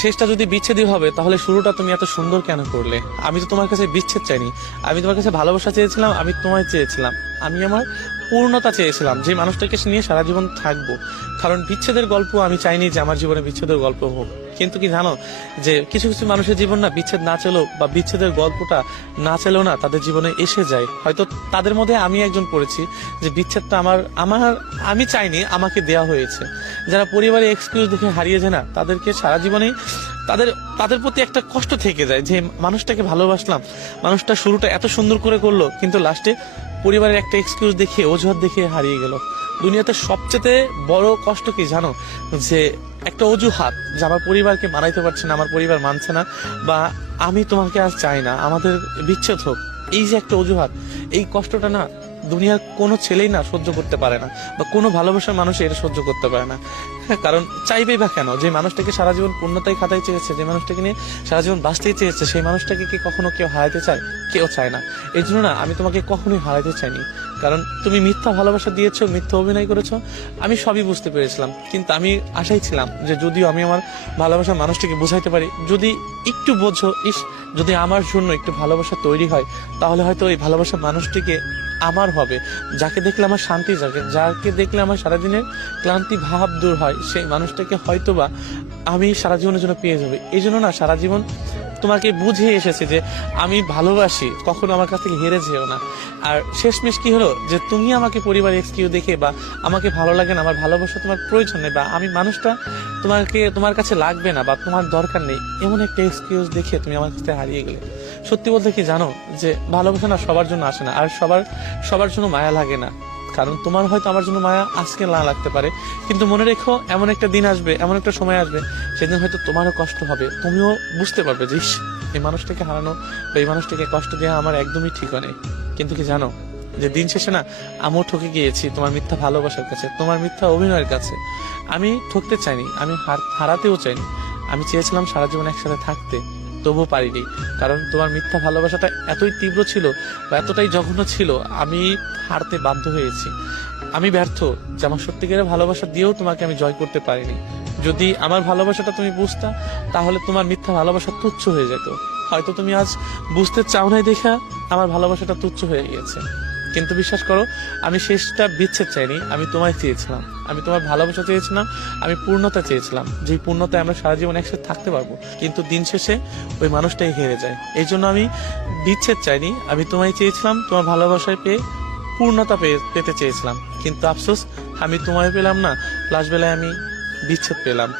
শেষটা যদি বিচ্ছেদই হবে তাহলে শুরুটা তুমি এত সুন্দর কেন করলে? আমি তো তোমার কাছে বিচ্ছেদ চাইনি, আমি তোমার কাছে ভালোবাসা চেয়েছিলাম, আমি তোমায় চেয়েছিলাম, আমি আমার পূর্ণতা চেয়েছিলাম, যে মানুষটাকে নিয়ে সারা জীবন থাকবো। কারণ বিচ্ছেদের গল্প আমি চাইনি যে আমার জীবনে বিচ্ছেদের গল্প হোক। কিন্তু কি জানো, যে কিছু কিছু মানুষের জীবন না বিচ্ছেদ না চলেও বা বিচ্ছেদের গল্পটা না চলেও না তাদের জীবনে এসে যায়। হয়তো তাদের মধ্যে আমি একজন পড়েছি যে বিচ্ছেদটা আমার আমার আমি চাইনি, আমাকে দেয়া হয়েছে। যারা পরিবারে এক্সকিউজ দেখে হারিয়ে যায় না, তাদেরকে সারা জীবনেই তাদের তাদের প্রতি একটা কষ্ট থেকে যায় যে মানুষটাকে ভালোবাসলাম, মানুষটা শুরুটা এত সুন্দর করে করলো, কিন্তু লাস্টে পরিবারের একটা এক্সকিউজ দেখে, অজুহাত দেখে হারিয়ে গেল। দুনিয়াতে সবচেয়ে বড় কষ্ট কি জানো, যে একটা অজুহাত, যে আমার পরিবারকে মানাইতে পারছে না, আমার পরিবার মানছে না, বা আমি তোমাকে আজ চাই না, আমাদের বিচ্ছেদ হোক, এই যে একটা অজুহাত, এই কষ্টটা না দুনিয়ার কোনো ছেলেই না সহ্য করতে পারে না, বা কোনো ভালোবাসার মানুষ এটা সহ্য করতে পারে না। হ্যাঁ, কারণ চাইবেই বা কেন? যে মানুষটাকে সারা জীবন পূর্ণতায় খাতায় চেয়েছে, যে মানুষটাকে নিয়ে সারা জীবন বাঁচতেই চেয়েছে, সেই মানুষটাকে কি কখনো কেউ হারাতে চায়? কেউ চায় না। এই জন্য না আমি তোমাকে কখনোই হারাতে চাইনি। কারণ তুমি মিথ্যা ভালোবাসা দিয়েছো, মিথ্যা অভিনয় করেছো, আমি সবই বুঝতে পেরেছিলাম। কিন্তু আমি আশাই ছিলাম যে যদিও আমি আমার ভালোবাসার মানুষটিকে বোঝাইতে পারি, যদি একটু বোঝো, যদি আমার জন্য একটু ভালোবাসা তৈরি হয়, তাহলে হয়তো ওই ভালোবাসার মানুষটিকে আমার হবে, যাকে দেখলে আমার শান্তি জাগে, যাকে দেখলে আমার সারাদিনের ক্লান্তি ভাব দূর হয়, সেই মানুষটাকে হয়তোবা আমি সারা জীবনের জন্য পেয়ে যাবে। এই জন্য না সারা জীবন তোমাকে বুঝিয়ে এসেছি যে আমি ভালোবাসি, কখনো আমার কাছ থেকে হেরে যেও না। আর শেষমেশ কি হলো, যে তুমি আমাকে পরিবার এক্সকিউ দেখে, বা আমাকে ভালো লাগে না, আমার ভালোবাসা তোমার প্রয়োজন নেই, বা আমি মানুষটা তোমার কাছে লাগবে না, বা তোমার দরকার নেই, এমন একটা এক্সকিউজ দেখে তুমি আমার কাছে হারিয়ে গেলে। সত্যি বলতে কি জানো, যে ভালোবাসা না সবার জন্য আসে না, আর সবার জন্য মায়া লাগে না। কারণ তোমার হয়তো আমার জন্য মায়া আজকে না লাগতে পারে, কিন্তু মনে রেখো, এমন একটা দিন আসবে, এমন একটা সময় আসবে, সেদিন হয়তো তোমারও কষ্ট হবে, তুমিও বুঝতে পারবে যে ইস, এই মানুষটাকে হারানো বা এই মানুষটাকে কষ্ট দেওয়া আমার একদমই ঠিক নেই। কিন্তু কি জানো, যে দিন শেষে না আমিও ঠকে গিয়েছি তোমার মিথ্যা ভালোবাসার কাছে, তোমার মিথ্যা অভিনয়ের কাছে। আমি ঠকতে চাইনি, আমি হারাতেও চাইনি। আমি চেয়েছিলাম সারা জীবন একসাথে থাকতে, তবুও পারিনি। কারণ তোমার মিথ্যা ভালোবাসাটা এতই তীব্র ছিল, বা এতটাই জঘন্য ছিল, আমি হারতে বাধ্য হয়েছি। আমি ব্যর্থ যে আমার সত্যিকারের ভালোবাসা দিয়েও তোমাকে আমি জয় করতে পারিনি। যদি আমার ভালোবাসাটা তুমি বুঝতা, তাহলে তোমার মিথ্যা ভালোবাসা তুচ্ছ হয়ে যেত। হয়তো তুমি আজ বুঝতে চাও নাই দেখা আমার ভালোবাসাটা তুচ্ছ হয়ে গিয়েছে। কিন্তু বিশ্বাস করো, আমি শেষটা বিচ্ছেদ চাইনি, আমি তোমায় চেয়েছিলাম, আমি তোমার ভালোবাসা চেয়েছিলাম, আমি পূর্ণতা চেয়েছিলাম, যে পূর্ণতায় আমরা সারা জীবন একসাথে থাকতে পারবো। কিন্তু দিন শেষে ওই মানুষটাই হেরে যায়। এই জন্য আমি বিচ্ছেদ চাইনি, আমি তোমায় চেয়েছিলাম, তোমার ভালোবাসায় পেয়ে পূর্ণতা পেতে চেয়েছিলাম। কিন্তু আফসোস, আমি তোমায় পেলাম না, লাস্ট বেলায় আমি বিচ্ছেদ পেলাম।